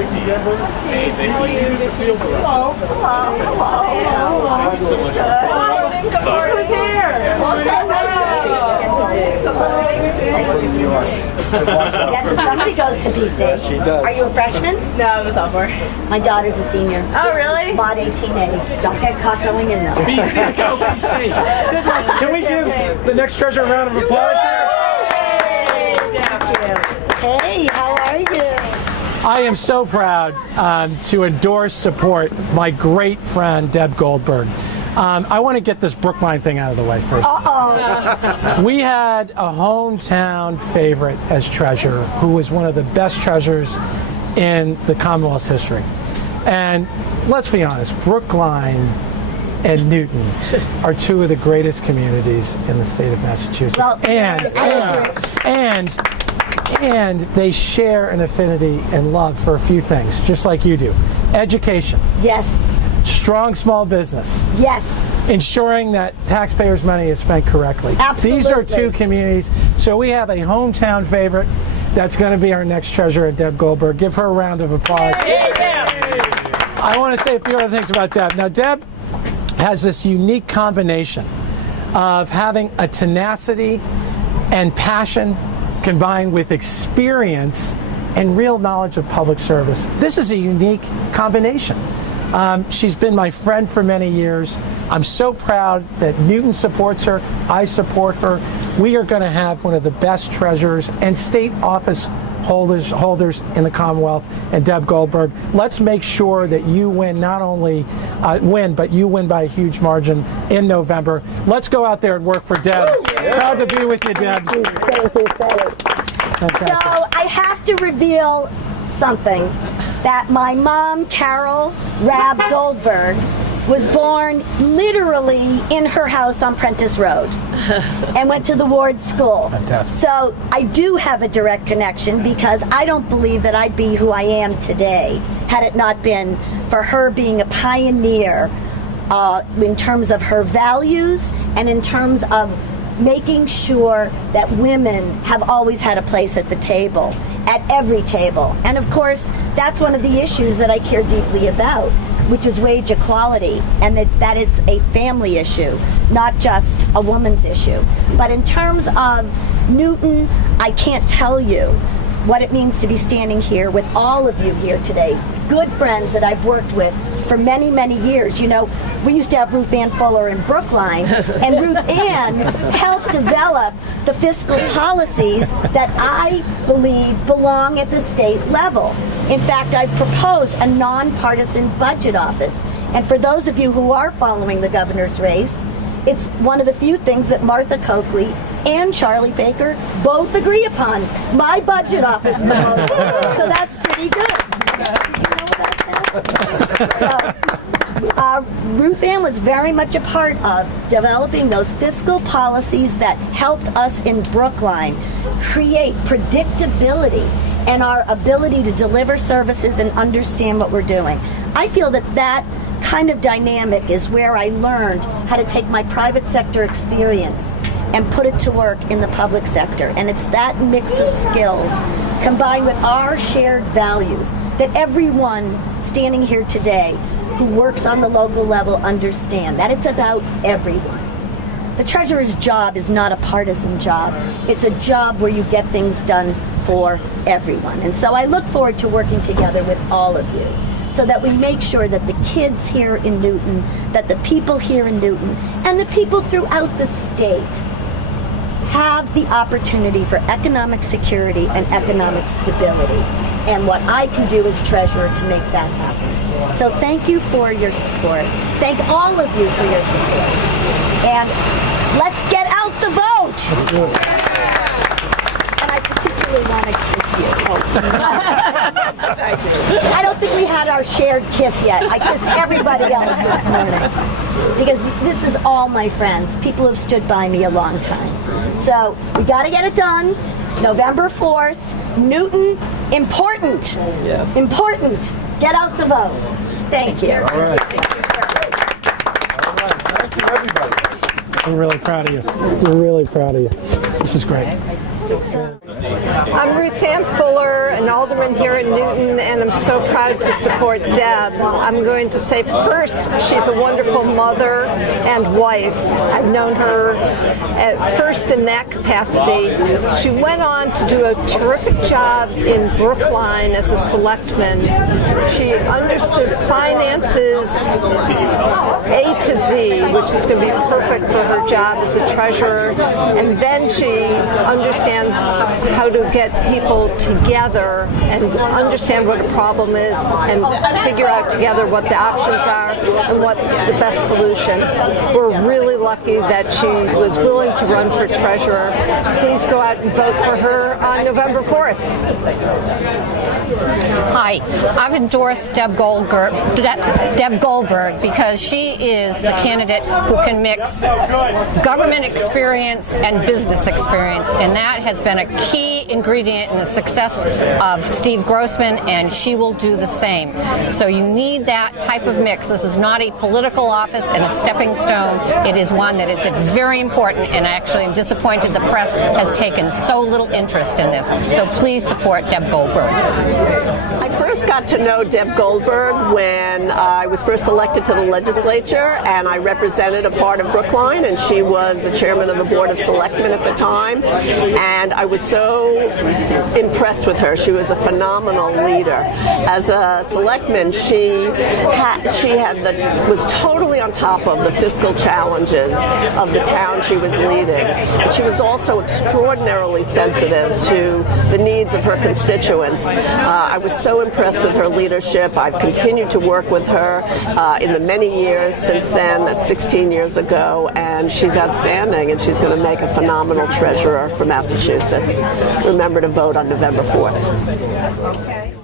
Who's here? Yes, somebody goes to PC. She does. Are you a freshman? No, I'm a sophomore. My daughter's a senior. Oh, really? Mod 18A. Don't get caught going in though. BC, go BC. Good luck. Can we give the next treasure a round of applause? Hey, how are you? I am so proud to endorse, support my great friend Deb Goldberg. I want to get this Brookline thing out of the way first. We had a hometown favorite as treasurer who was one of the best treasurers in the Commonwealth's history. And let's be honest, Brookline and Newton are two of the greatest communities in the state of Massachusetts. Well, and they share an affinity and love for a few things, just like you do. Education. Yes. Strong small business. Yes. Ensuring that taxpayers' money is spent correctly. Absolutely. These are two communities. So we have a hometown favorite that's going to be our next treasurer, Deb Goldberg. Give her a round of applause. I want to say a few other things about Deb. Now, Deb has this unique combination of having a tenacity and passion combined with experience and real knowledge of public service. This is a unique combination. She's been my friend for many years. I'm so proud that Newton supports her. I support her. We are going to have one of the best treasurers and state office holders in the Commonwealth, and Deb Goldberg. Let's make sure that you win, not only win, but you win by a huge margin in November. Let's go out there and work for Deb. Proud to be with you, Deb. Thank you. So I have to reveal something, that my mom, Carol Rab Goldberg, was born literally in her house on Prentice Road and went to the Ward School. Fantastic. So I do have a direct connection, because I don't believe that I'd be who I am today had it not been for her being a pioneer in terms of her values and in terms of making sure that women have always had a place at the table, at every table. And of course, that's one of the issues that I care deeply about, which is wage equality, and that it's a family issue, not just a woman's issue. But in terms of Newton, I can't tell you what it means to be standing here with all of you here today, good friends that I've worked with for many, many years. You know, we used to have Ruth Ann Fuller in Brookline, and Ruth Ann helped develop the fiscal policies that I believe belong at the state level. In fact, I've proposed a nonpartisan budget office. And for those of you who are following the governor's race, it's one of the few things that Martha Coakley and Charlie Baker both agree upon. My budget office memo. So that's pretty good. Did you know about that? So, Ruth Ann was very much a part of developing those fiscal policies that helped us in Brookline create predictability and our ability to deliver services and understand what we're doing. I feel that that kind of dynamic is where I learned how to take my private sector experience and put it to work in the public sector. And it's that mix of skills combined with our shared values that everyone standing here today who works on the local level understand, that it's about everyone. The treasurer's job is not a partisan job. It's a job where you get things done for everyone. And so I look forward to working together with all of you so that we make sure that the kids here in Newton, that the people here in Newton, and the people throughout the state have the opportunity for economic security and economic stability. And what I can do as treasurer to make that happen. So thank you for your support. Thank all of you for your support. And let's get out the vote. Let's do it. And I particularly want to kiss you. I don't think we had our shared kiss yet. I kissed everybody else this morning. Because this is all my friends. People who have stood by me a long time. So we got to get it done. November 4th. Newton, important. Yes. Important. Get out the vote. Thank you. All right. Thank you, everybody. We're really proud of you. We're really proud of you. This is great. I'm Ruth Ann Fuller, and alderman here in Newton, and I'm so proud to support Deb. I'm going to say first, she's a wonderful mother and wife. I've known her at first in that capacity. She went on to do a terrific job in Brookline as a selectman. She understood finances A to Z, which is going to be perfect for her job as a treasurer. And then she understands how to get people together and understand what a problem is and figure out together what the options are and what's the best solution. We're really lucky that she was willing to run for treasurer. Please go out and vote for her on November 4th. Hi, I've endorsed Deb Goldberg because she is the candidate who can mix government experience and business experience, and that has been a key ingredient in the success of Steve Grossman, and she will do the same. So you need that type of mix. This is not a political office and a stepping stone. It is one that is very important, and actually I'm disappointed the press has taken so little interest in this. So please support Deb Goldberg. I first got to know Deb Goldberg when I was first elected to the legislature, and I represented a part of Brookline, and she was the chairman of the Board of Selectmen at the time, and I was so impressed with her. She was a phenomenal leader. As a selectman, she was totally on top of the fiscal challenges of the town she was leading, but she was also extraordinarily sensitive to the needs of her constituents. I was so impressed with her leadership. I've continued to work with her in the many years since then. That's 16 years ago, and she's outstanding, and she's going to make a phenomenal treasurer for Massachusetts. Remember to vote on November 4th.